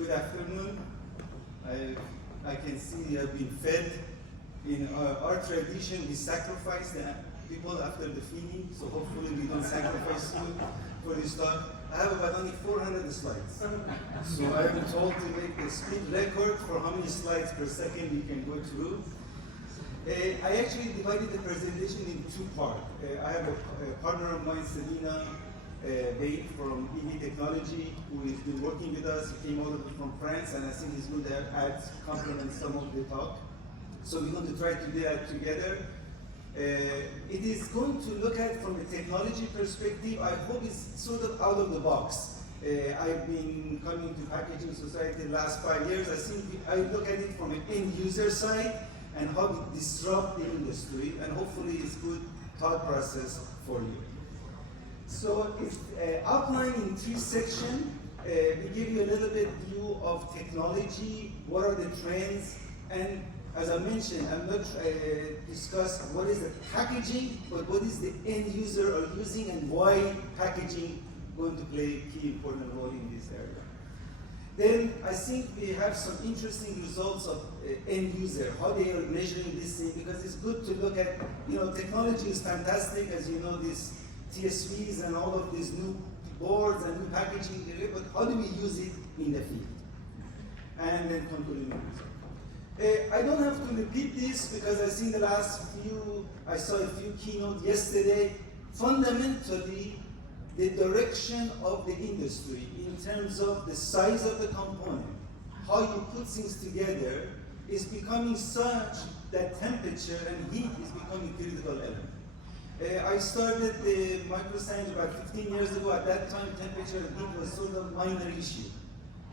Good afternoon. I can see you have been fed. In our tradition, we sacrifice the people after the feeding, so hopefully we don't sacrifice you for this talk. I have about only 400 slides. So I am told to make a speed record for how many slides per second you can go through. I actually divided the presentation in two parts. I have a partner of mine, Sidina, from EPTC, who has been working with us. He came all the way from France, and I think he's going to add, complement some of the talk. So we're going to try to do that together. It is going to look at from a technology perspective. I hope it's sort of out of the box. I've been coming to packaging society the last 5 years. I look at it from an end user side and how it disrupt the industry, and hopefully it's good thought process for you. So it's outlined in 3 sections. We give you a little bit view of technology, what are the trends, and as I mentioned, I'm not discuss what is the packaging, but what is the end user are using and why packaging going to play a key important role in this area. Then I think we have some interesting results of end user, how they are measuring this thing, because it's good to look at, technology is fantastic, as you know, these TSVs and all of these new boards and new packaging, but how do we use it in the field? And then concluding results. I don't have to repeat this because I think I saw a few keynotes yesterday. Fundamentally, the direction of the industry in terms of the size of the component, how you put things together, is becoming such that temperature and heat is becoming a critical element. I started the Microsanj about 15 years ago. At that time, temperature and heat was sort of a minor issue.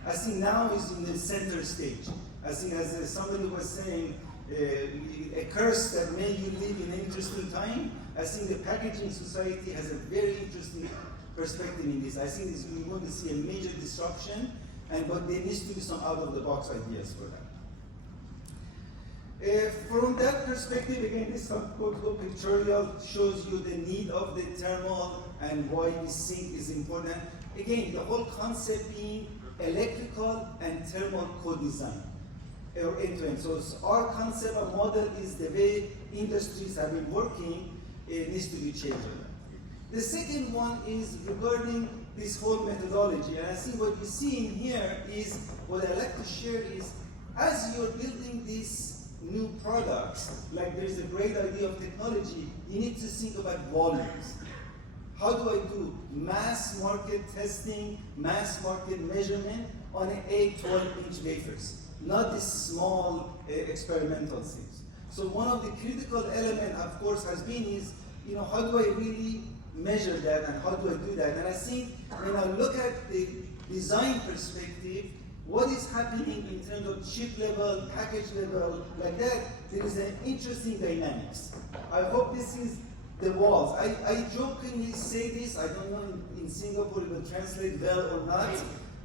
I think now is in the center stage. I think as somebody was saying, a curse that made you live in an interesting time. I think the packaging society has a very interesting perspective in this. I think we're going to see a major disruption, but there needs to be some out-of-the-box ideas for that. From that perspective, again, this pictorial shows you the need of the thermal and why this thing is important. Again, the whole concept being electrical and thermal co-design, or end-to-end. So our concept or model is the way industries have been working. It needs to be changed. The second one is regarding this whole methodology. And I think what you see in here is, what I'd like to share is, as you're building these new products, like there's a great idea of technology, you need to think about volumes. How do I do mass market testing, mass market measurement on an 8-12-inch wafers? Not these small experimental things. So one of the critical elements, of course, has been is, how do I really measure that and how do I do that? And I think when I look at the design perspective, what is happening in terms of chip level, package level, like that, there is an interesting dynamics. I hope this is the walls. I jokingly say this, I don't know in Singapore it will translate well or not,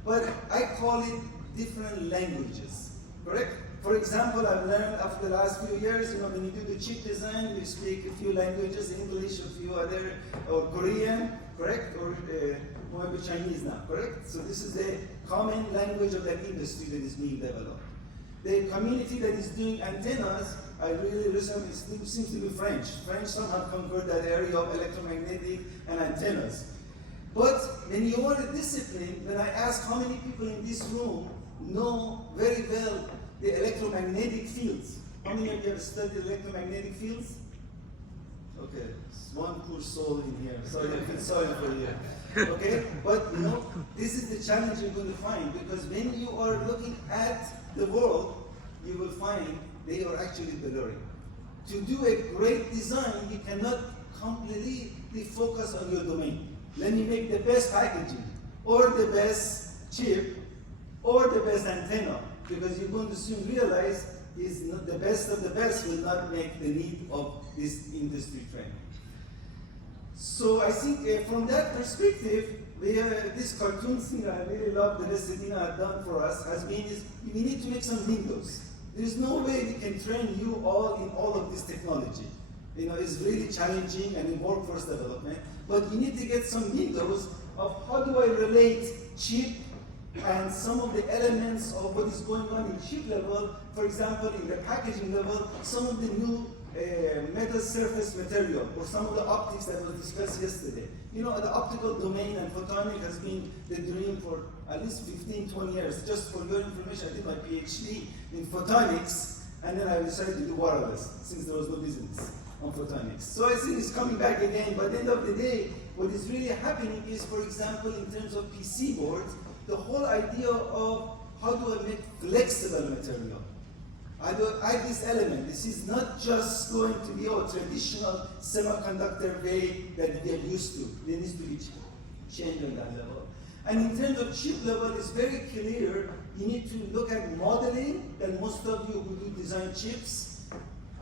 but I call it different languages, correct? For example, I've learned after the last few years, when you do the chip design, you speak a few languages, English, a few other, or Korean, correct? Or maybe Chinese now, correct? So this is the common language of that industry that is being developed. The community that is doing antennas, I really recently, it seems to be French. French somehow conquered that area of electromagnetic and antennas. But when you are a discipline, when I ask how many people in this room know very well the electromagnetic fields. How many of you have studied electromagnetic fields? Okay, one poor soul in here. Sorry, I feel sorry for you. Okay, but this is the challenge you're going to find, because when you are looking at the world, you will find they are actually blurring. To do a great design, you cannot completely focus on your domain. Let me make the best packaging, or the best chip, or the best antenna, because you're going to soon realize is not the best of the best will not make the need of this industry trend. So I think from that perspective, this cartoon thing I really love that Sidina had done for us has been is we need to make some windows. There's no way we can train you all in all of this technology. It's really challenging and in workforce development, but you need to get some windows of how do I relate chip and some of the elements of what is going on in chip level, for example, in the packaging level, some of the new metal surface material, or some of the optics that was discussed yesterday. You know, the optical domain and photonic has been the dream for at least 15, 20 years. Just for your information, I did my PhD in photonics, and then I decided to do wireless, since there was no business on photonics. So I think it's coming back again, but at the end of the day, what is really happening is, for example, in terms of PC boards, the whole idea of how do I make flexible material? I do add this element. This is not just going to be a traditional semiconductor way that we are used to. There needs to be change on that level. And in terms of chip level, it's very clear. You need to look at modeling that most of you who do design chips,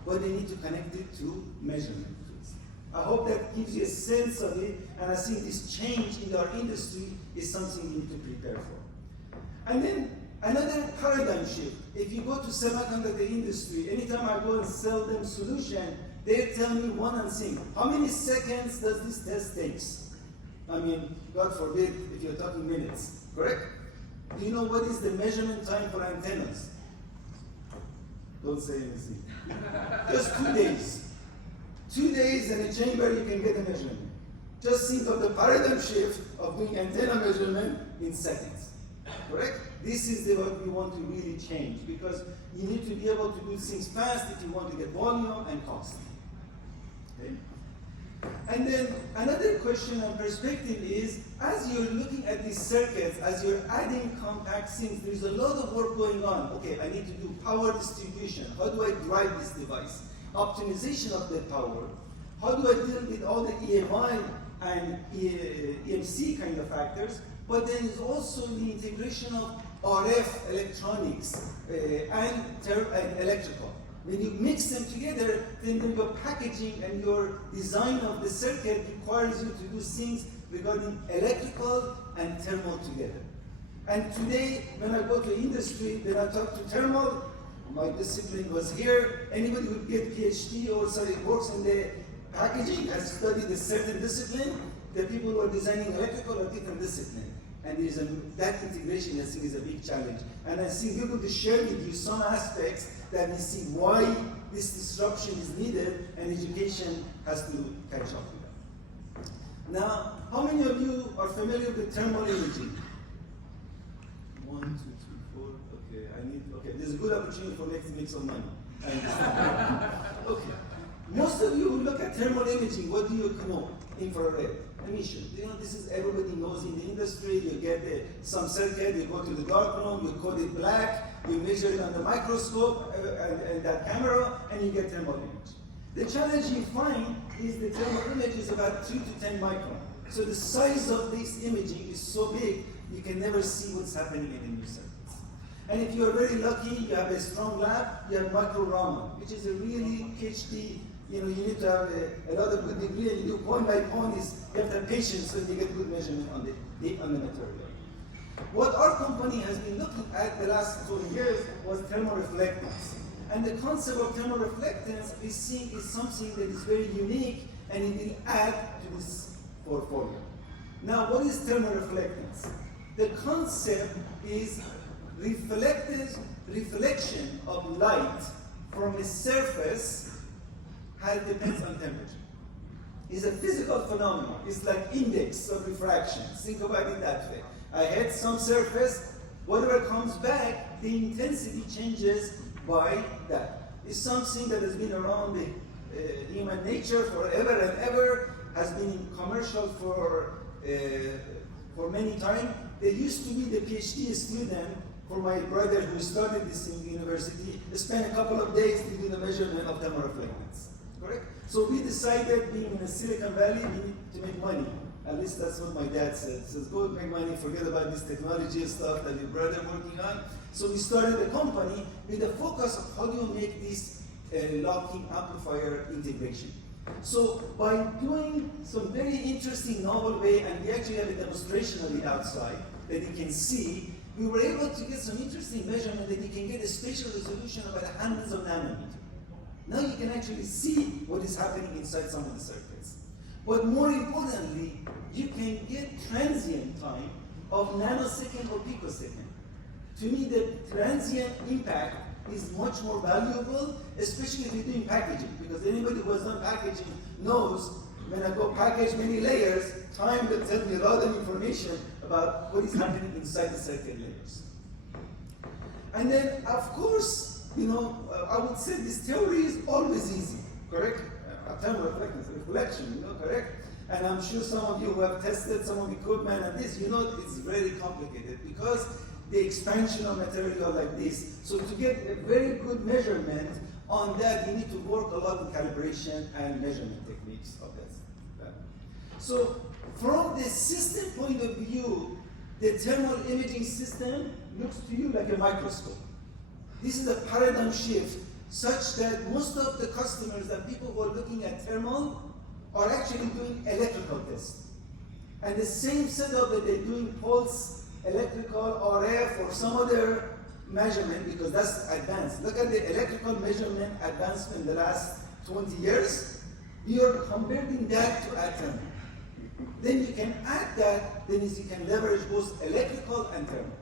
but they need to connect it to measurement tools. I hope that gives you a sense of it, and I think this change in our industry is something we need to prepare for. And then another paradigm shift. If you go to semiconductor industry, anytime I go and sell them solution, they tell me one thing: how many seconds does this test take? I mean, God forbid if you're talking minutes, correct? Do you know what is the measurement time for antennas? Don't say anything. Just 2 days. 2 days in a chamber, you can get a measurement. Just think of the paradigm shift of doing antenna measurement in seconds, correct? This is what we want to really change, because you need to be able to do things fast if you want to get volume and cost. Okay? And then another question and perspective is, as you're looking at these circuits, as you're adding compact things, there's a lot of work going on. Okay, I need to do power distribution. How do I drive this device? Optimization of the power. How do I deal with all the EMI and EMC kind of factors? But then there's also the integration of RF electronics and electrical. When you mix them together, then your packaging and your design of the circuit requires you to do things regarding electrical and thermal together. And today, when I go to industry, when I talk to thermal, my discipline was here. Anybody who get PhD or works in the packaging has studied a certain discipline. The people who are designing electrical are different discipline. And there is that integration, I think, is a big challenge. And I think we're going to share with you some aspects that we see why this disruption is needed, and education has to catch up with that. Now, how many of you are familiar with thermal imaging? 1, 2, 3, 4. Okay, there's a good opportunity for next to make some money. Okay. Most of you who look at thermal imaging, what do you know? Infrared emission. You know, this is everybody knows in the industry. You get some circuit, you go to the dark room, you code it black, you measure it on the microscope and that camera, and you get thermal image. The challenge you find is the thermal image is about 2 to 10 micron. So the size of this imaging is so big, you can never see what's happening in your circuits. And if you are very lucky, you have a strong lab, you have micro Raman, which is a really PhD. You know, you need to have a lot of good degree, and you do point by point is you have to have patience so you get good measurement on the material. What our company has been looking at the last 20 years was thermoreflectance. And the concept of thermoreflectance we think is something that is very unique, and it will add to this portfolio. Now, what is thermoreflectance? The concept is reflection of light from a surface depends on temperature. It's a physical phenomenon. It's like index of refraction. Think about it that way. I hit some surface, whatever comes back, the intensity changes by that. It's something that has been around the human nature forever and ever, has been in commercial for many time. There used to be the PhD student for my brother who started this in the university, spent a couple of days to do the measurement of thermoreflectance. Correct? So we decided, being in the Silicon Valley, we need to make money. At least that's what my dad said. He says, go make money, forget about this technology stuff that your brother working on. So we started a company with a focus of how do you make this locking amplifier integration. So by doing some very interesting novel way, and we actually have a demonstration of it outside that you can see, we were able to get some interesting measurement that you can get a spatial resolution of about hundreds of nanometers. Now you can actually see what is happening inside some of the circuits. But more importantly, you can get transient time of nanosecond or picosecond. To me, the transient impact is much more valuable, especially if you're doing packaging, because anybody who has done packaging knows when I go package many layers, time will tell me a lot of information about what is happening inside the circuit layers. And then, of course, I would say this theory is always easy, correct? Thermal reflection, correct? And I'm sure some of you who have tested some of the equipment and this, it's very complicated because the expansion of material like this. So to get a very good measurement on that, you need to work a lot with calibration and measurement techniques of that. So from the system point of view, the thermal imaging system looks to you like a microscope. This is a paradigm shift such that most of the customers and people who are looking at thermal are actually doing electrical tests. And the same setup that they're doing pulse, electrical, RF, or some other measurement, because that's advanced. Look at the electrical measurement advancement in the last 20 years. We are converting that to atom. Then you can add that, then you can leverage both electrical and thermal.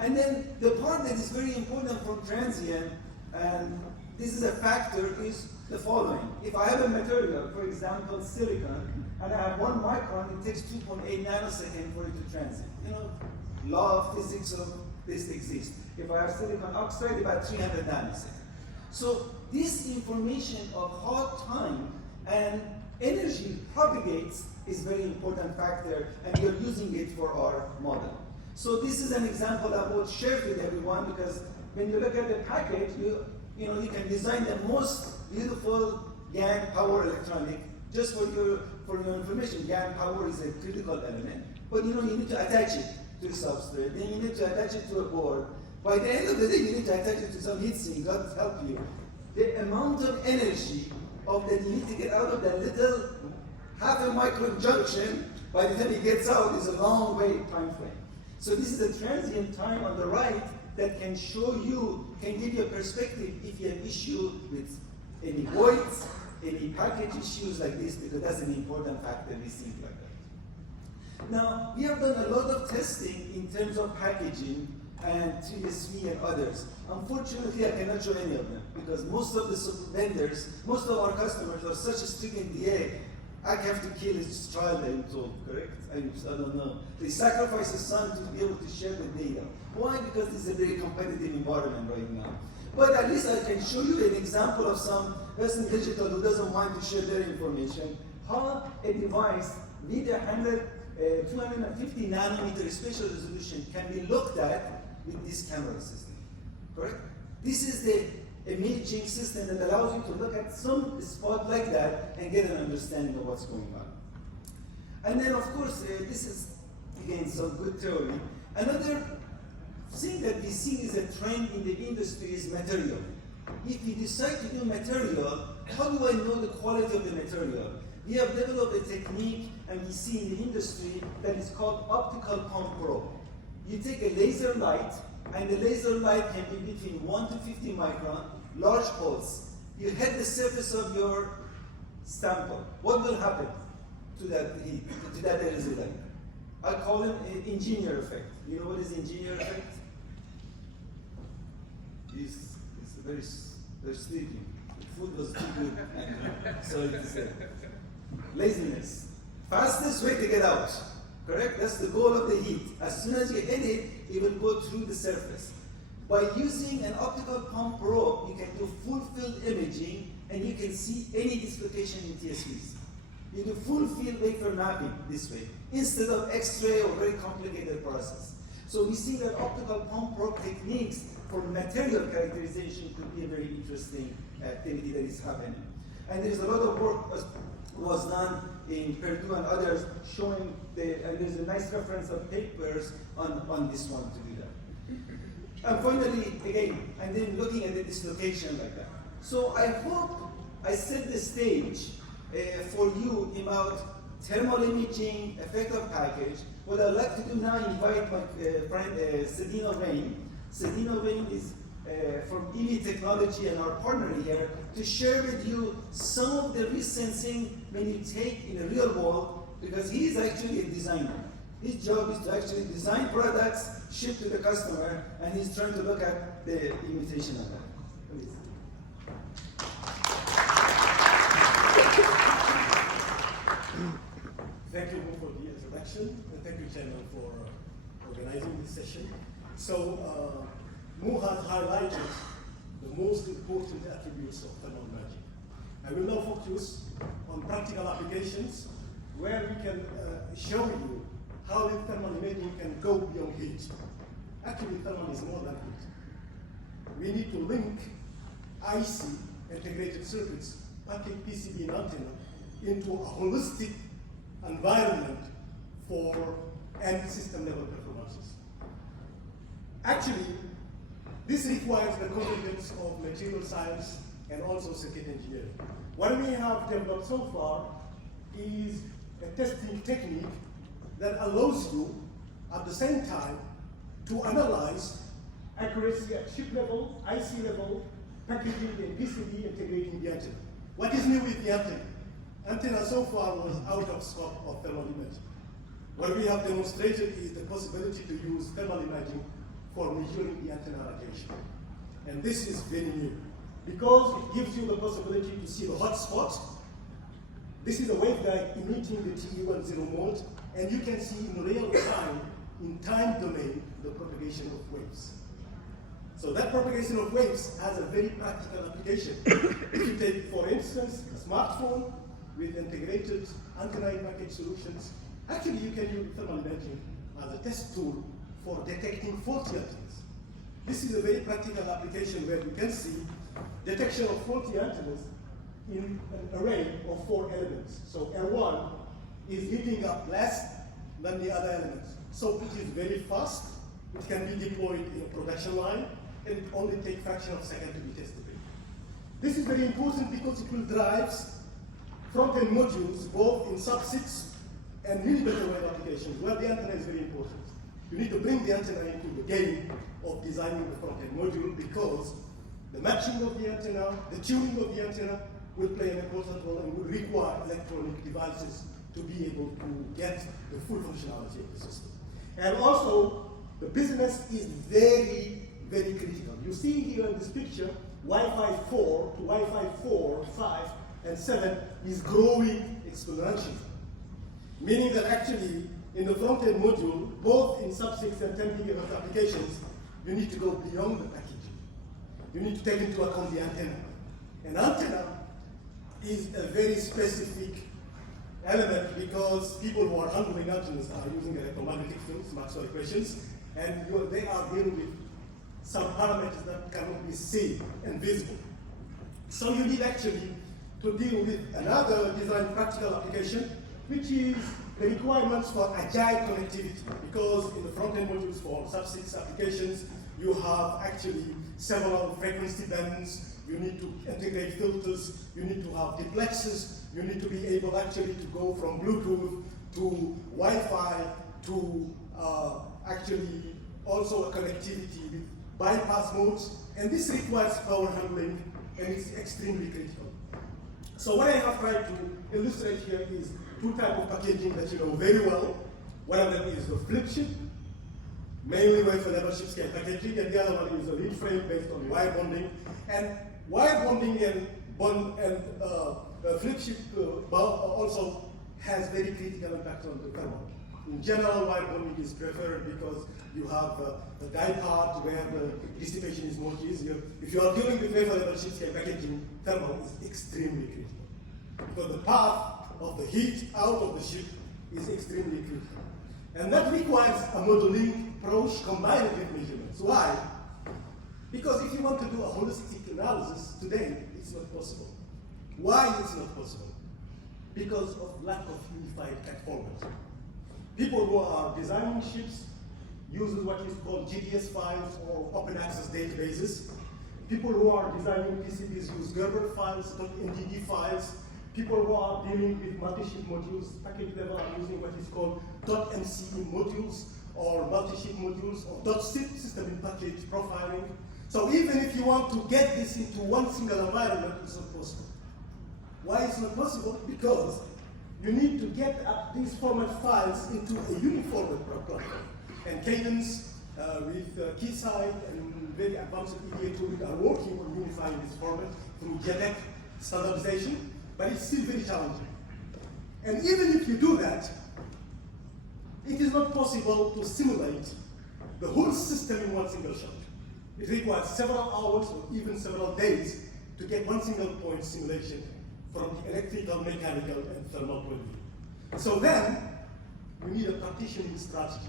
And then the part that is very important from transient, and this is a factor, is the following. If I have a material, for example, silicon, and I have 1 micron, it takes 2.8 nanoseconds for it to transit. Law of physics of this exists. If I have silicon oxide, about 300 nanoseconds. So this information of how time and energy propagates is very important factor, and we are using it for our model. So this is an example I will share with everyone, because when you look at the package, you can design the most beautiful GaN power electronic. Just for your information, GaN power is a critical element. But you need to attach it to a substrate, then you need to attach it to a board. By the end of the day, you need to attach it to some heatsink, God help you. The amount of energy of that you need to get out of that little half a micron junction, by the time it gets out, is a long way time frame. So this is a transient time on the right that can show you, can give you a perspective if you have issue with any voids, any package issues like this, because that's an important factor we think like that. Now, we have done a lot of testing in terms of packaging and TSV and others. Unfortunately, I cannot show any of them, because most of the vendors, most of our customers are such a strict NDA, I have to kill his child, I'm told, correct? I don't know. They sacrifice his son to be able to share the data. Why? Because it's a very competitive environment right now. But at least I can show you an example of some Western Digital who doesn't want to share their information, how a device with 250 nanometer spatial resolution can be looked at with this camera system, correct? This is the imaging system that allows you to look at some spot like that and get an understanding of what's going on. And then, of course, this is, again, some good theory. Another thing that we see is a trend in the industry is material. If you decide to do material, how do I know the quality of the material? We have developed a technique, and we see in the industry, that is called optical pump probe. You take a laser light, and the laser light can be between 1 to 50 micron, large pulse. You hit the surface of your sample. What will happen to that heat, to that laser light? I call it an engineer effect. You know what is engineer effect? It's very sleepy. The food was too good. Sorry to say. Laziness. Fastest way to get out. Correct? That's the goal of the heat. As soon as you hit it, it will go through the surface. By using an optical pump probe, you can do full field imaging, and you can see any dislocation in TSVs. You do full field wafer mapping this way, instead of X-ray or very complicated process. So we see that optical pump probe techniques for material characterization could be a very interesting activity that is happening. And there's a lot of work was done in Purdue and others showing and there's a nice reference of papers on this one to do that. And finally, again, and then looking at the dislocation like that. So I hope I set the stage for you about thermal imaging, effect of package. What I'd like to do now, invite my friend Sidina Wane. Sidina Wane is from EV Technology and our partner here to share with you some of the recent things when you take in the real world, because he is actually a designer His job is to actually design products, ship to the customer, and he's trying to look at the imitation of that. Please. Thank you for the introduction, and thank you, Chairman, for organizing this session. So, Mo has highlighted the most important attributes of thermal imaging. I will now focus on practical applications where we can show you how the thermal imaging can go beyond heat. Actually, thermal is more than heat. We need to link IC, integrated circuits, package PCB and antenna, into a holistic environment for end system level performances. Actually, this requires the competence of material science and also circuit engineering. What we have developed so far is a testing technique that allows you at the same time to analyze accuracy at chip level, IC level, packaging and PCB, integrating the antenna. What is new with the antenna? Antenna so far was out of scope of thermal imaging. What we have demonstrated is the possibility to use thermal imaging for measuring the antenna radiation. And this is very new because it gives you the possibility to see the hot spot. This is a waveguide emitting the TE10 mode, and you can see in real time, in time domain, the propagation of waves. So that propagation of waves has a very practical application. If you take, for instance, a smartphone with integrated antenna-in-package solutions, actually you can use thermal imaging as a test tool for detecting faulty antennas. This is a very practical application where you can see detection of faulty antennas in an array of 4 elements. So L1 is heating up less than the other elements. So it is very fast, it can be deployed in a production line, and it only takes a fraction of a second to be tested. This is very important because it will drive front-end modules both in sub-6 and millimeter wave applications, where the antenna is very important. You need to bring the antenna into the game of designing the front-end module because the matching of the antenna, the tuning of the antenna will play an important role and will require electronic devices to be able to get the full functionality of the system. And also, the business is very, very critical. You see here in this picture, Wi-Fi 4 to Wi-Fi 4, 5, and 7 is growing exponentially. Meaning that actually, in the front-end module, both in sub-6 and 10 gigahertz applications, you need to go beyond the packaging. You need to take into account the antenna. An antenna is a very specific element because people who are handling antennas are using electromagnetic fields, Maxwell equations, and they are dealing with some parameters that cannot be seen and visible. So you need actually to deal with another design practical application, which is the requirements for agile connectivity, because in the front-end modules for sub-6 applications, you have actually several frequency bands, you need to integrate filters, you need to have duplexes, you need to be able actually to go from Bluetooth to Wi-Fi to actually also a connectivity with bypass modes, and this requires power handling, and it's extremely critical. So what I have tried to illustrate here is 2 types of packaging that you know very well. One of them is the flip chip, mainly wafer level chip scale packaging, and the other one is a lead frame based on wire bonding. And wire bonding and flip chip also has very critical impact on the thermal. In general, wire bonding is preferred because you have a die part where the dissipation is much easier. If you are dealing with wafer level chip scale packaging, thermal is extremely critical because the path of the heat out of the chip is extremely critical. And that requires a modeling approach combined with measurements. Why? Because if you want to do a holistic analysis today, it's not possible. Why it's not possible? Because of lack of unified CAD formats. People who are designing chips use what is called GDS files or open access databases. People who are designing PCBs use Gerber files, .mdd files. People who are dealing with multi-chip modules, package level, are using what is called .mce modules or multi-chip modules or .SIP, system in package profiling. So even if you want to get this into one single environment, it's not possible. Why it's not possible? Because you need to get these format files into a uniform platform. And Cadence with Keysight and very advanced EDA tools are working on unifying this format through JEDEC standardization, but it's still very challenging. And even if you do that, it is not possible to simulate the whole system in one single shot. It requires several hours or even several days to get one single point simulation from the electrical, mechanical, and thermal point of view. So then, we need a partitioning strategy.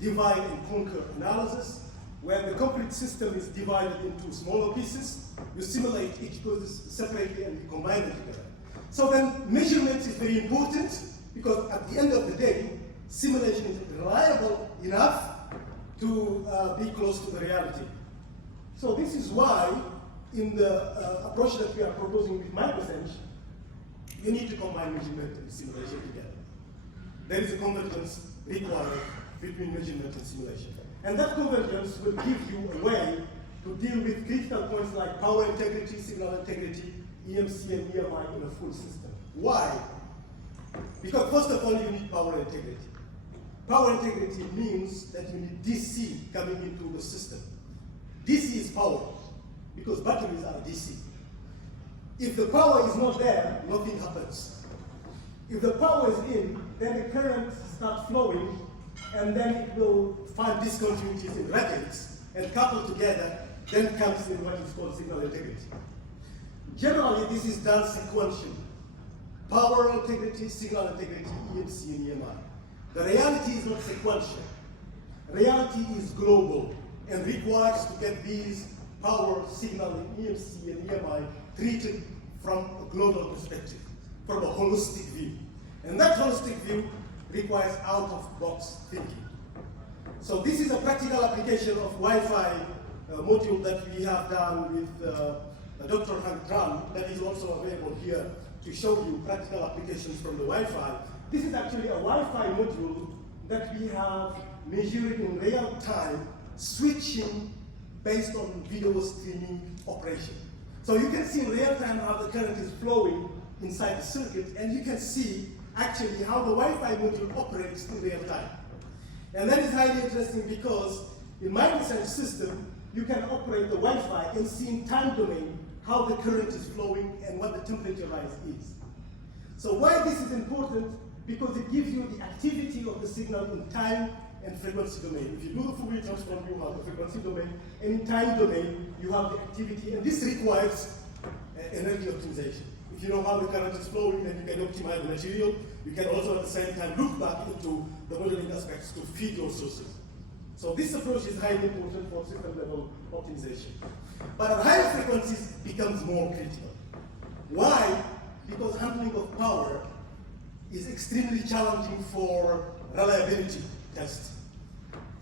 Divide and conquer analysis, where the complete system is divided into smaller pieces. You simulate each piece separately and you combine them together. So then, measurement is very important because at the end of the day, simulation is reliable enough to be close to the reality. So this is why, in the approach that we are proposing with Microsanj, you need to combine measurement and simulation together. There is a convergence required between measurement and simulation. And that convergence will give you a way to deal with critical points like power integrity, signal integrity, EMC and EMI in a full system. Why? Because first of all, you need power integrity. Power integrity means that you need DC coming into the system. DC is power, because batteries are DC. If the power is not there, nothing happens. If the power is in, then the current starts flowing, and then it will find discontinuities in brackets, and coupled together, then comes in what is called signal integrity. Generally, this is done sequentially. Power integrity, signal integrity, EMC and EMI. The reality is not sequential. Reality is global and requires to get these power, signal, and EMC and EMI treated from a global perspective, from a holistic view. And that holistic view requires out-of-box thinking. So this is a practical application of Wi-Fi module that we have done with Dr. Hank Drum that is also available here to show you practical applications from the Wi-Fi. This is actually a Wi-Fi module that we have measured in real time, switching based on video streaming operation. So you can see in real time how the current is flowing inside the circuit, and you can see actually how the Wi-Fi module operates in real time. And that is highly interesting because in Microsanj system, you can operate the Wi-Fi and see in time domain how the current is flowing and what the temperature rise is. So why this is important? Because it gives you the activity of the signal in time and frequency domain. If you do the Fourier transform, you have the frequency domain, and in time domain, you have the activity, and this requires energy optimization. If you know how the current is flowing, then you can optimize the material. You can also at the same time look back into the modeling aspects to feed your sources. So this approach is highly important for system level optimization. But at higher frequencies, it becomes more critical. Why? Because handling of power is extremely challenging for reliability tests.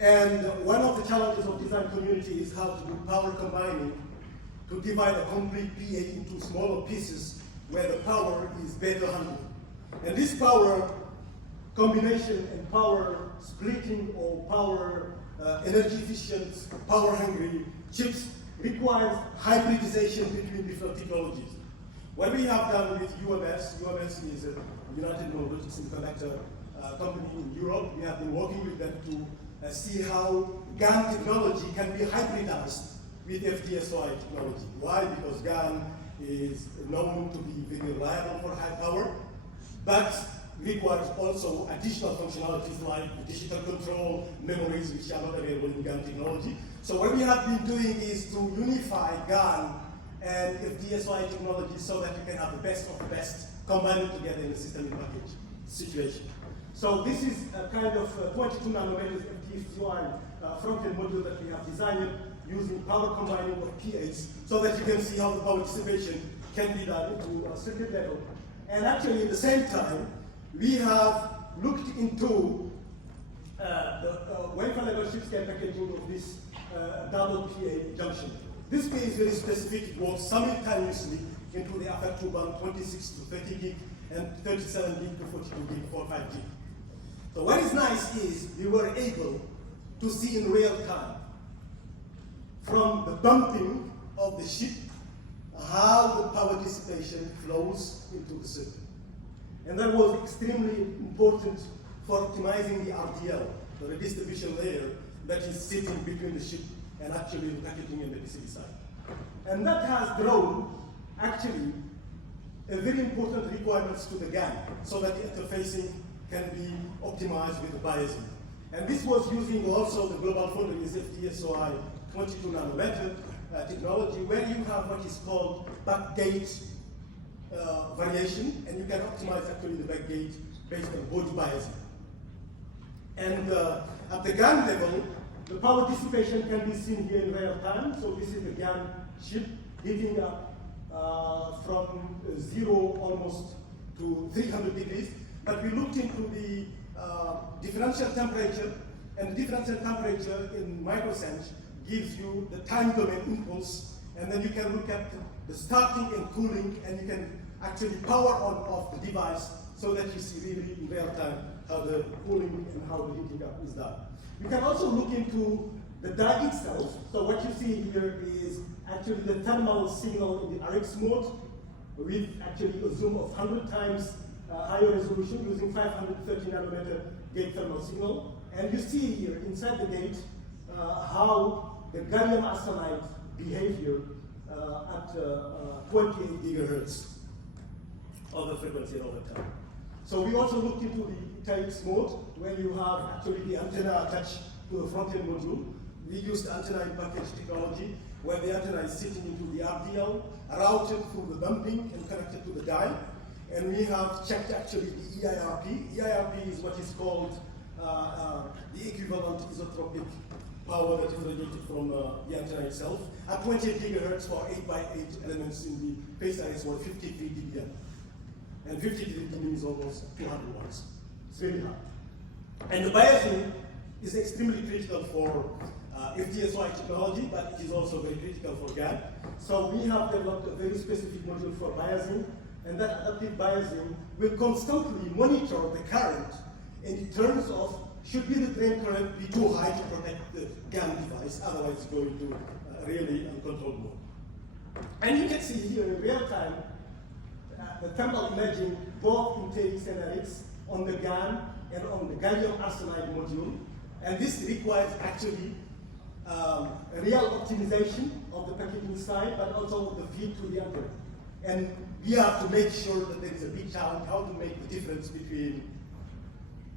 And one of the challenges of design community is how to do power combining to divide a complete PA into smaller pieces where the power is better handled. And this power combination and power splitting or power energy efficient, power hungry chips requires hybridization between different technologies. What we have done with UMS is a United Motors Semiconductor company in Europe. We have been working with them to see how GaN technology can be hybridized with FD-SOI technology. Why? Because GaN is known to be very reliable for high power, but requires also additional functionalities like digital control, memories, which are not available in GaN technology. So what we have been doing is to unify GaN and FD-SOI technology so that you can have the best of the best combined together in a system-in-package situation. So this is a kind of 22 nanometers FD-SOI front-end module that we have designed using power combining of PAs so that you can see how the power dissipation can be done into a circuit level. And actually, at the same time, we have looked into the wafer level chip-scale packaging of this double PA junction. This PA is very specific. It works simultaneously into the FF2 band 26 to 30 gig and 37 gig to 42 gig for 5 gig. So what is nice is we were able to see in real time from the bumping of the chip how the power dissipation flows into the circuit. And that was extremely important for optimizing the RDL, the redistribution layer that is sitting between the chip and actually the packaging and the PCB side. And that has drawn actually a very important requirements to the GaN so that the interfacing can be optimized with the biasing. And this was using also the global foundries FDSOI 22 nanometer technology, where you have what is called backgate variation, and you can optimize actually the backgate based on body biasing. And at the GaN level, the power dissipation can be seen here in real time. So this is the GaN chip heating up from 0 almost to 300 degrees. But we looked into the differential temperature, and the differential temperature in Microsanj gives you the time domain impulse, and then you can look at the starting and cooling, and you can actually power on off the device so that you see really in real time how the cooling and how the heating up is done. You can also look into the die itself. So what you see here is actually the thermal signal in the RX mode with actually a zoom of 100 times higher resolution using 530 nanometer gate thermal signal. And you see here inside the gate how the gallium arsenide behavior at 28 gigahertz of the frequency over time. So we also looked into the TX mode, where you have actually the antenna attached to the front-end module. We used antenna in package technology, where the antenna is sitting into the RDL, routed through the bumping and connected to the die. And we have checked actually the EIRP. EIRP is what is called the equivalent isotropic power that is radiated from the antenna itself at 28 gigahertz for 8x8 elements in the phase arrays for 53 dBm. And 53 dBm is almost 200 watts. It's really high. And the biasing is extremely critical for FDSOI technology, but it is also very critical for GaN. So we have developed a very specific module for biasing, and that adaptive biasing will constantly monitor the current in terms of should be the drain current be too high to protect the GaN device, otherwise it's going to really uncontrolled mode. And you can see here in real time the thermal imaging both in TX and RX on the GaN and on the gallium arsenide module. And this requires actually a real optimization of the packaging side, but also the feed to the antenna. And we have to make sure that there is a big challenge how to make the difference between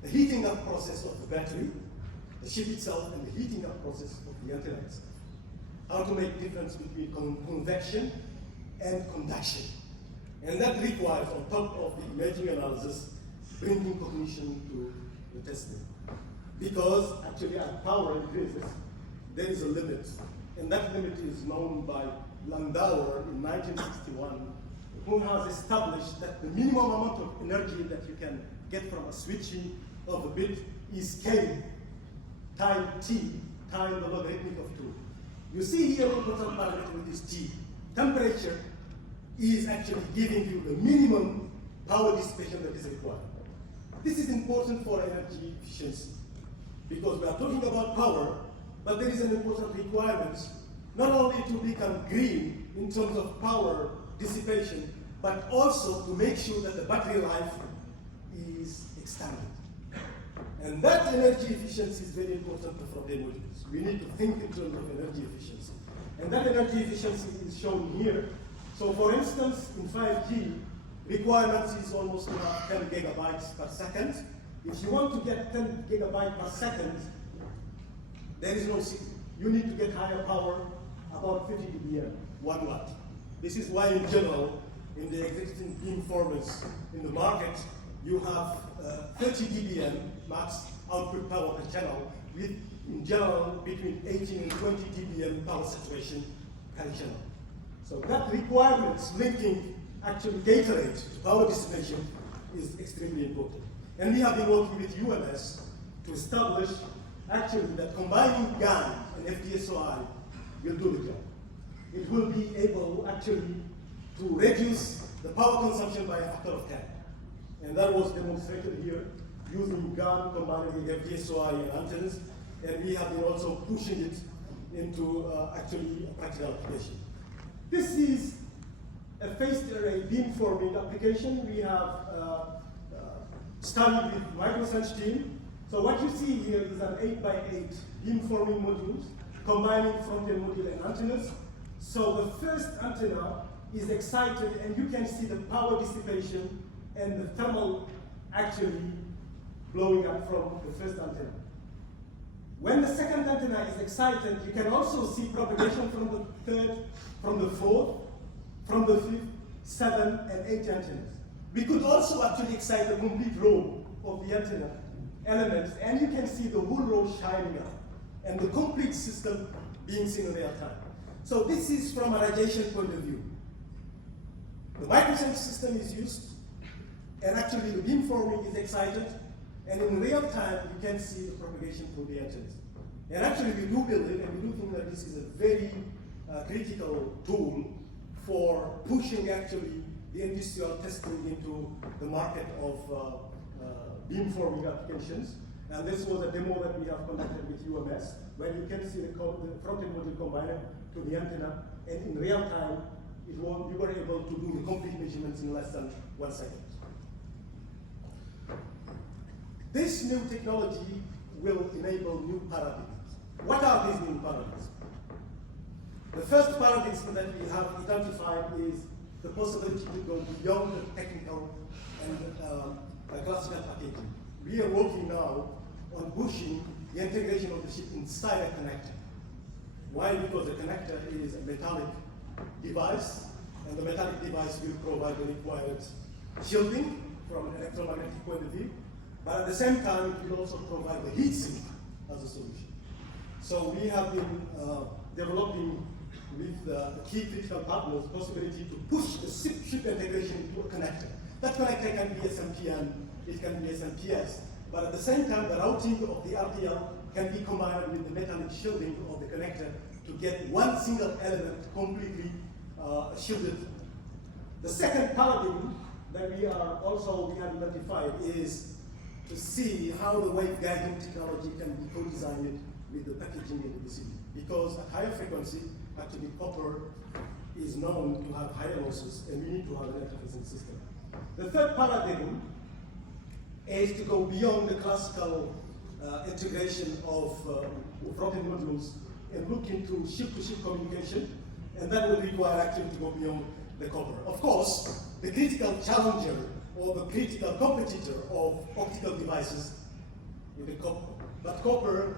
the heating up process of the battery, the chip itself, and the heating up process of the antenna itself. How to make the difference between convection and conduction. And that requires, on top of the imaging analysis, bringing cognition to the testing. Because actually as power increases, there is a limit. And that limit is known by Landauer in 1961, who has established that the minimum amount of energy that you can get from a switching of a bit is K time T, time the logarithmic of 2. You see here the important parameter with this T. Temperature is actually giving you the minimum power dissipation that is required. This is important for energy efficiency, because we are talking about power, but there is an important requirement not only to become green in terms of power dissipation, but also to make sure that the battery life is extended. And that energy efficiency is very important for the modules. We need to think in terms of energy efficiency. And that energy efficiency is shown here. So for instance, in 5G, requirements is almost about 10 gigabytes per second. If you want to get 10 gigabytes per second, there is no signal. You need to get higher power, about 50 dBm, 1 watt. This is why in general, in the existing beamformers in the market, you have 30 dBm max output power per channel, with in general between 18 and 20 dBm power saturation per channel. So that requirements linking actually data rate to power dissipation is extremely important. And we have been working with UMS to establish actually that combining GaN and FDSOI will do the job. It will be able actually to reduce the power consumption by a factor of 10. And that was demonstrated here using GaN combined with FDSOI and antennas. And we have been also pushing it into actually a practical application. This is a phased array beamforming application. We have study with Microsanj team. So what you see here is an 8x8 beamforming modules combining front-end module and antennas. So the first antenna is excited, and you can see the power dissipation and the thermal actually blowing up from the first antenna. When the second antenna is excited, you can also see propagation from the third, from the fourth, from the fifth, 7, and 8 antennas. We could also actually excite the complete row of the antenna elements, and you can see the whole row shining up, and the complete system being seen in real time. So this is from a radiation point of view. The Microsanj system is used, and actually the beamforming is excited, and in real time you can see the propagation through the antennas. And actually we do believe, and we do think that this is a very critical tool for pushing actually the industrial testing into the market of beamforming applications. And this was a demo that we have conducted with UMS, where you can see the front-end module combiner to the antenna, and in real time, we were able to do the complete measurements in less than 1 second. This new technology will enable new paradigms. What are these new paradigms? The first paradigm that we have identified is the possibility to go beyond the technical and classical packaging. We are working now on pushing the integration of the chip inside a connector. Why? Because the connector is a metallic device, and the metallic device will provide the required shielding from an electromagnetic point of view, but at the same time, it will also provide the heat sink as a solution. So we have been developing with the key critical partners the possibility to push the chip integration into a connector. That connector can be SMPN, it can be SMPS, but at the same time, the routing of the RTL can be combined with the metallic shielding of the connector to get one single element completely shielded. The second paradigm that we have identified is to see how the waveguiding technology can be co-designed with the packaging in the PCB. Because at higher frequency, actually copper is known to have higher losses, and we need to have an interfacing system. The third paradigm is to go beyond the classical integration of front-end modules and look into ship-to-ship communication, and that will require actually to go beyond the copper. Of course, the critical challenger or the critical competitor of optical devices is the copper. But copper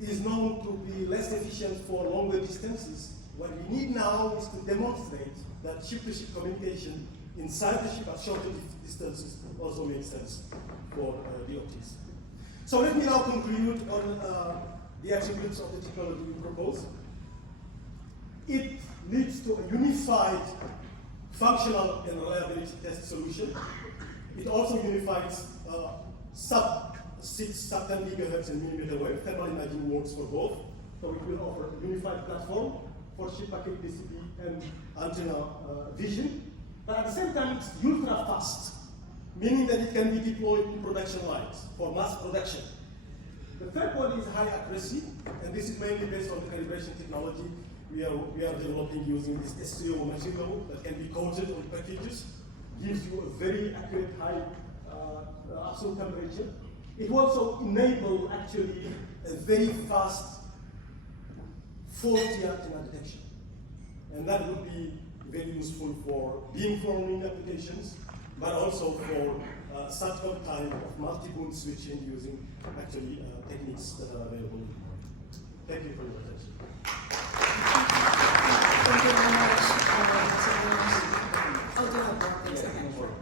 is known to be less efficient for longer distances. What we need now is to demonstrate that ship-to-ship communication inside the ship at shorter distances also makes sense for the optics. So let me now conclude on the attributes of the technology we propose. It leads to a unified functional and reliability test solution. It also unifies sub-6, sub-10 gigahertz and millimeter wave. Thermal imaging works for both. So it will offer a unified platform for Chip-Package-PCB and antenna vision. But at the same time, it's ultra fast, meaning that it can be deployed in production lines for mass production. The third one is high accuracy, and this is mainly based on the calibration technology we are developing using this SCO material that can be coated on packages, gives you a very accurate high absolute temperature. It will also enable actually a very fast faulty antenna detection, and that would be very useful for beamforming applications, but also for SATCOM time of multi-boon switching using actually techniques that are available. Thank you for your attention. Thank you very much. Oh, do you have one?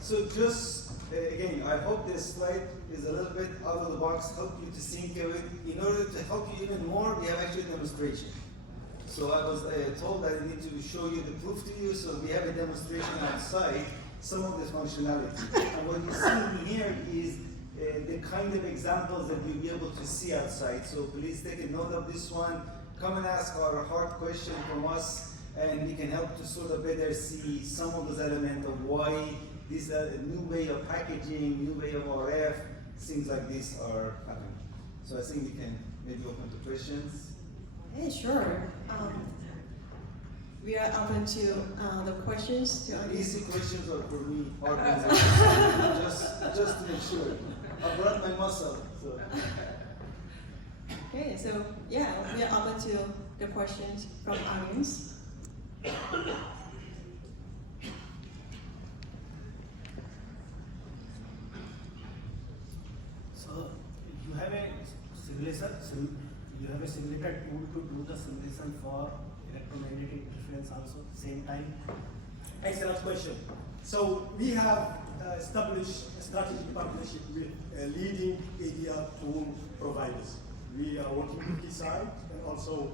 So just, again, I hope this slide is a little bit out of the box, help you to think of it. In order to help you even more, we have actually a demonstration. So I was told that I need to show you the proof to you, so we have a demonstration outside, some of this functionality. And what you see here is the kind of examples that you'll be able to see outside. So please take a note of this one. Come and ask our hard question from us, and we can help to sort of better see some of those elements of why this new way of packaging, new way of RF, things like this are happening. So I think we can maybe open to questions. Hey, sure. we are open to the questions to audience. Easy questions are for me, hard ones are just to make sure. I brought my muscle. So. Okay, so yeah, we are open to the questions from audience. So you have a simulation. You have a simulator tool to do the simulation for electromagnetic interference also same time. Excellent question. So we have established a strategic partnership with leading ADR tool providers. We are working with Keysight and also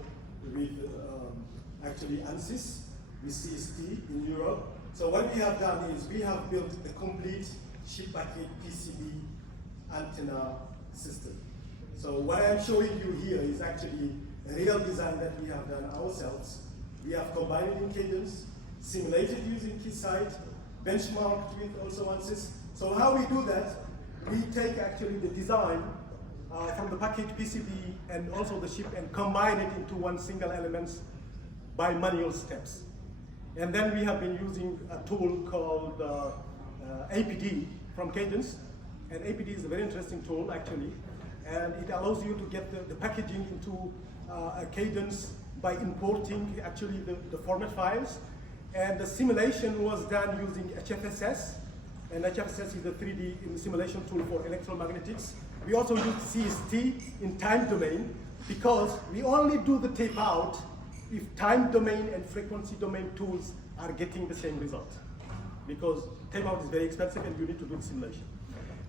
with actually ANSYS, with CST in Europe. So what we have done is we have built a complete Chip-Package-PCB-Antenna system. So what I'm showing you here is actually a real design that we have done ourselves. We have combined it in Cadence, simulated using Keysight, benchmarked with also ANSYS. So how we do that, we take actually the design from the package PCB and also the chip and combine it into one single element by manual steps. And then we have been using a tool called APD from Cadence. And APD is a very interesting tool actually. And it allows you to get the packaging into a Cadence by importing actually the format files. And the simulation was done using HFSS. And HFSS is the 3D simulation tool for electromagnetics. We also use CST in time domain because we only do the tape out if time domain and frequency domain tools are getting the same result. Because tape out is very expensive and you need to do the simulation.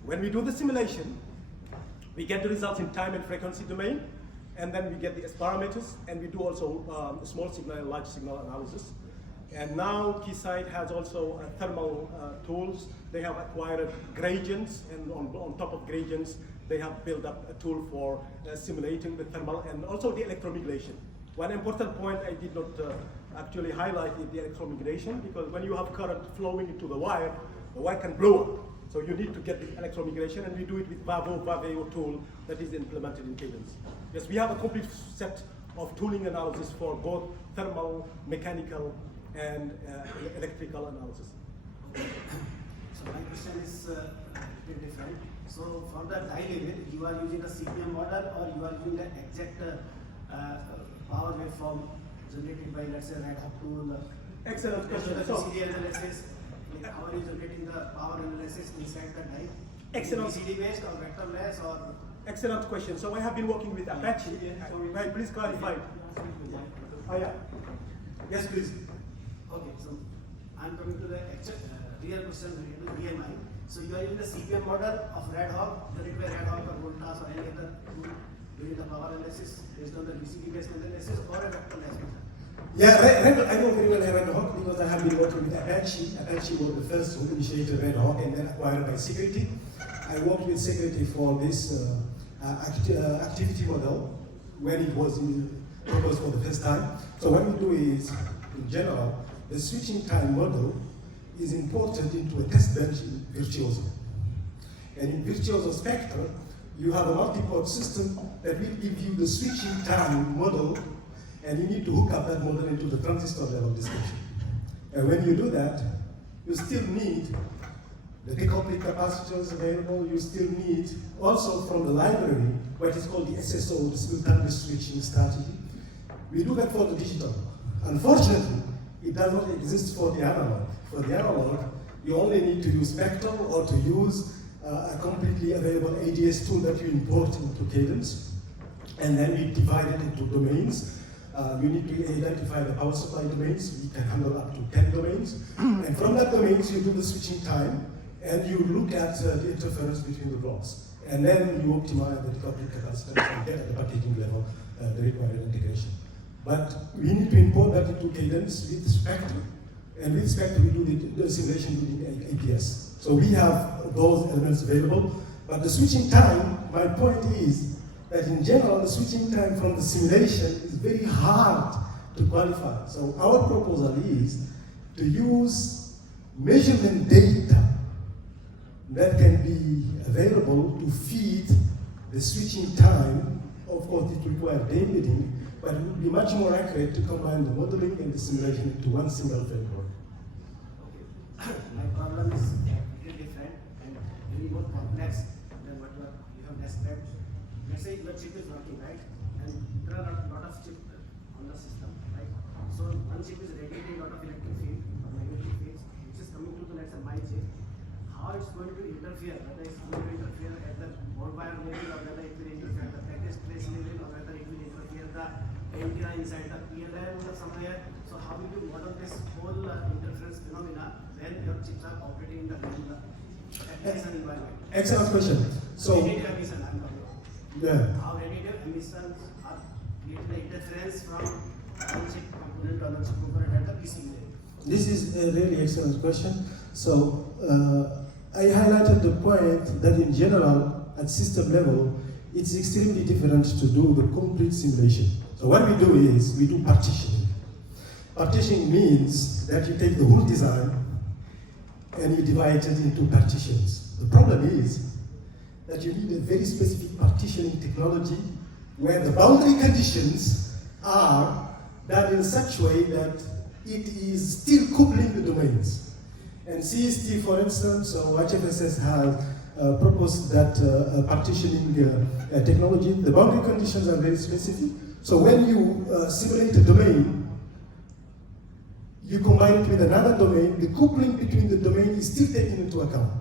When we do the simulation, we get the results in time and frequency domain, and then we get the S parameters, and we do also small signal and large signal analysis. And now Keysight has also thermal tools. They have acquired gradients, and on top of gradients, they have built up a tool for simulating the thermal and also the electromigration. One important point I did not actually highlight is the electromigration, because when you have current flowing into the wire can blow up. So you need to get the electromigration, and we do it with Valveo tool that is implemented in Cadence. Yes, we have a complete set of tooling analysis for both thermal, mechanical, and electrical analysis. So my question is a bit different. So from the die level, you are using a CPM model or you are using the exact power waveform generated by, let's say, Red Hawk tool? Excellent question. The BCD analysis, how are you generating the power analysis inside the die? Excellent. BCD based or vectorless or? Excellent question. So I have been working with Apache. Right, please clarify. Oh, yeah. Yes, please. Okay, so I'm coming to the real question related to EMI. So you are using the CPM model of Red Hawk, generated by Red Hawk or Voltas or any other tool doing the power analysis based on the BCD based analysis or a vectorless method? Yeah, I know very well Red Hawk because I have been working with Apache. Apache was the first who initiated Red Hawk and then acquired by Security. I worked with Security for this activity model when it was proposed for the first time. So what we do is, in general, the switching time model is imported into a test bench in Virtuoso. And in Virtuoso Spectre, you have a multi-port system that will give you the switching time model, and you need to hook up that model into the transistor level description. And when you do that, you still need the decoupling capacitors available. You still need also from the library what is called the SSO, the simultaneous switching strategy. We do that for the digital. Unfortunately, it does not exist for the analog. For the analog, you only need to use Spectrum or to use a completely available ADS tool that you import into Cadence, and then we divide it into domains. You need to identify the power supply domains. We can handle up to 10 domains. And from that domains, you do the switching time, and you look at the interference between the blocks. And then you optimize the decoupling capacitance and get at the packaging level the required integration. But we need to import that into Cadence with Spectrum. And with Spectrum, we do the simulation using APS. So we have those elements available. But the switching time, my point is that in general, the switching time from the simulation is very hard to qualify. So our proposal is to use measurement data that can be available to feed the switching time. Of course, it requires day emitting, but it would be much more accurate to combine the modeling and the simulation into one single framework. My problem is very different and very more complex than what you have described. Let's say your chip is working, right? And there are a lot of chips on the system, right? So one chip is radiating a lot of electric field or magnetic fields, which is coming to the, let's say, my chip. How it's going to interfere, whether it's going to interfere at the board wire level or whether it will interfere at the package trace level or whether it will interfere the antenna inside the PLM or somewhere. So how will you model this whole interference phenomena when your chips are operating in the application environment? Excellent question. So, radiative emission, I'm talking about. yeah. How radiative emissions are creating the interference from one chip component to another chip component at the PCB level. This is a really excellent question. So, I highlighted the point that in general, at system level, it's extremely different to do the complete simulation. So what we do is, we do partitioning. Partitioning means that you take the whole design and you divide it into partitions. The problem is that you need a very specific partitioning technology where the boundary conditions are done in such a way that it is still coupling the domains. And CST, for instance, or HFSS has proposed that partitioning technology. The boundary conditions are very specific. So when you simulate a domain, you combine it with another domain, the coupling between the domain is still taken into account.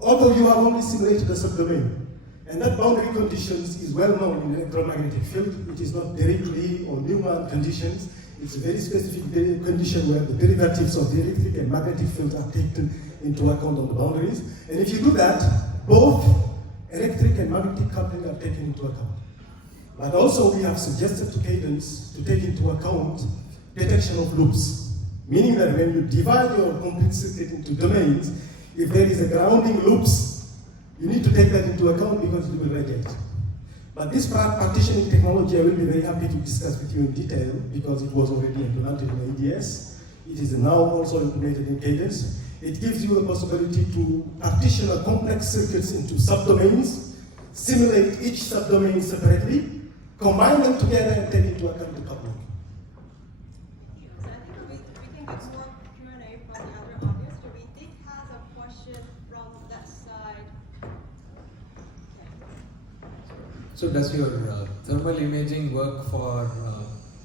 Although you have only simulated a subdomain. And that boundary conditions is well known in electromagnetic field. It is not Dirichlet or Newman conditions. It's a very specific condition where the derivatives of the electric and magnetic field are taken into account on the boundaries. And if you do that, both electric and magnetic coupling are taken into account. But also we have suggested to Cadence to take into account detection of loops, meaning that when you divide your complete circuit into domains, if there is a grounding loops, you need to take that into account because it will radiate. But this partitioning technology, I will be very happy to discuss with you in detail because it was already implemented in ADS. It is now also implemented in Cadence. It gives you a possibility to partition a complex circuits into subdomains, simulate each subdomain separately, combine them together and take into account the coupling. So I think we can get more Q&A from the other audience. Do we did have a question from that side? So does your thermal imaging work for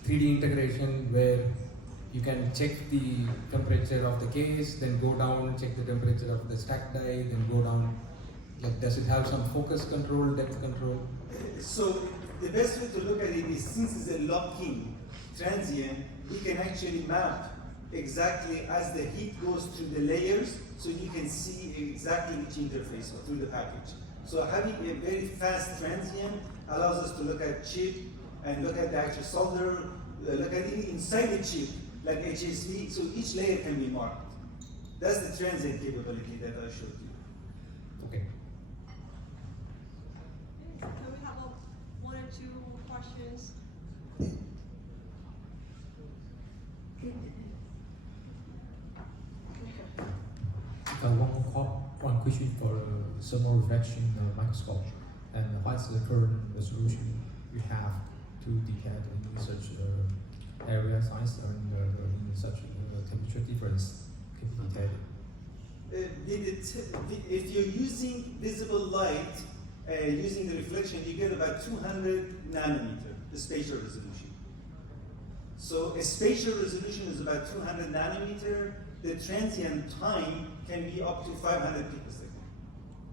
3D integration where you can check the temperature of the case, then go down, check the temperature of the stack die, then go down? Like, does it have some focus control, depth control? So the best way to look at it is, since it's a locking transient, we can actually map exactly as the heat goes through the layers, so you can see exactly which interface or through the package. So having a very fast transient allows us to look at chip and look at the actual solder, look at it inside the chip, like HSV, so each layer can be marked. That's the transient capability that I showed you. Okay. Can we have one or two questions? One question for thermal reflection microscope, and what's the current resolution you have to detect in such area size and in such temperature difference can be detected? If you're using visible light, using the reflection, you get about 200 nanometer, the spatial resolution. So a spatial resolution is about 200 nanometer. The transient time can be up to 500 picosecond.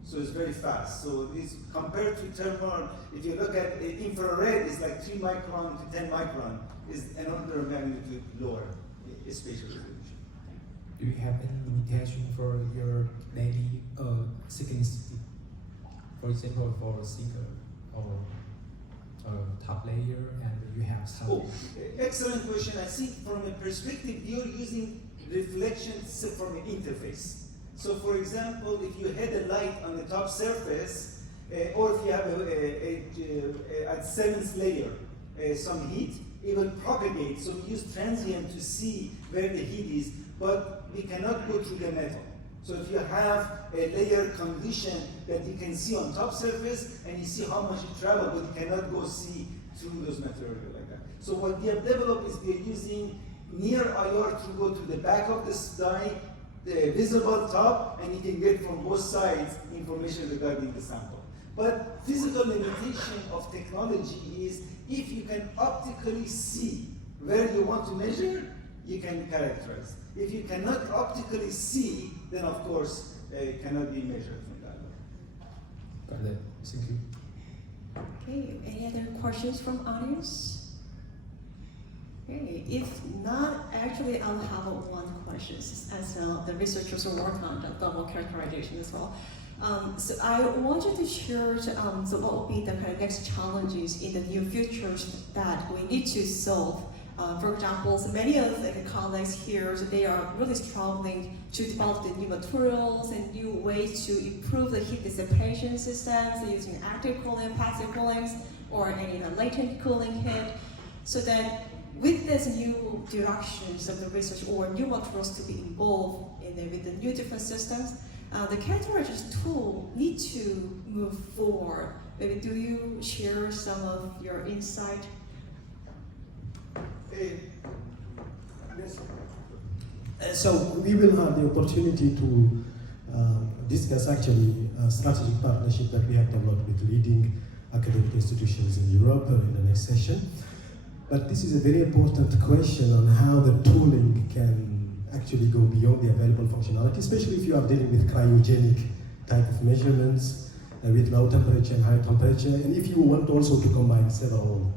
So it's very fast. So it's compared to thermal, if you look at infrared, it's like 3 micron to 10 micron, is an order of magnitude lower spatial resolution. Do you have any limitation for your daily synchronicity? For example, for a single or top layer, and you have some. Oh, excellent question. I think from a perspective, you're using reflections from an interface. So for example, if you had a light on the top surface, or if you have at 7th layer some heat, it will propagate. So we use transient to see where the heat is, but we cannot go through the metal. So if you have a layer condition that you can see on top surface and you see how much it travels, but you cannot go see through those materials like So what we have developed is we are using near IR to go to the back of the die, the visible top, and you can get from both sides information regarding the sample. But physical limitation of technology is if you can optically see where you want to measure, you can characterize. If you cannot optically see, then of course it cannot be measured from that way. Got it. Thank you. Okay, any other questions from audience? Okay, if not, actually I'll have one question as the researchers are working on the thermal characterization as well. So I wanted to share so what will be the kind of next challenges in the near futures that we need to solve. For example, so many of the colleagues here, so they are really struggling to develop the new materials and new ways to improve the heat dissipation systems using active cooling, passive cooling, or any latent cooling heat. So that with these new directions of the research or new materials to be involved in with the new different systems, the characterization tool need to move forward. Maybe do you share some of your insight? So we will have the opportunity to discuss actually a strategic partnership that we have developed with leading academic institutions in Europe in the next session. But this is a very important question on how the tooling can actually go beyond the available functionality, especially if you are dealing with cryogenic type of measurements with low temperature and high temperature, and if you want also to combine several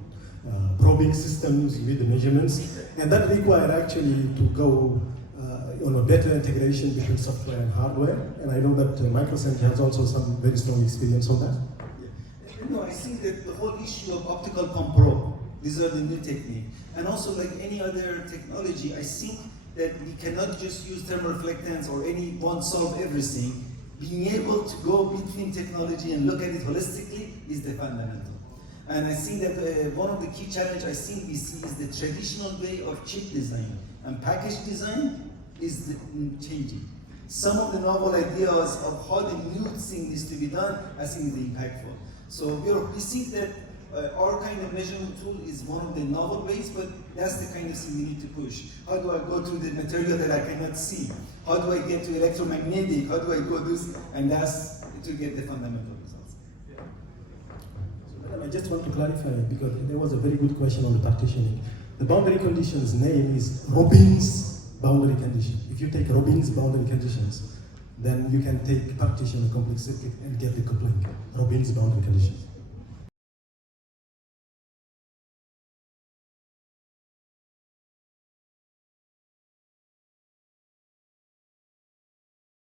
probing systems with the measurements, and that require actually to go on a better integration between software and hardware. And I know that Microsanj has also some very strong experience on that. Yeah. No, I think that the whole issue of optical pump probe, these are the new technique. And also like any other technology, I think that we cannot just use thermoreflectance or any one solve everything. Being able to go between technology and look at it holistically is the fundamental. And I think that one of the key challenges I think we see is the traditional way of chip design and package design is changing. Some of the novel ideas of how the new thing is to be done, I think is impactful. So we think that our kind of measurement tool is one of the novel ways, but that's the kind of thing we need to push. How do I go to the material that I cannot see? How do I get to electromagnetic? How do I go this? And that's to get the fundamental results. Yeah. So, madam, I just want to clarify because there was a very good question on the partitioning. The boundary conditions name is Robin's boundary condition. If you take Robin's boundary conditions, then you can take partition a complex circuit and get the coupling. Robin's boundary conditions.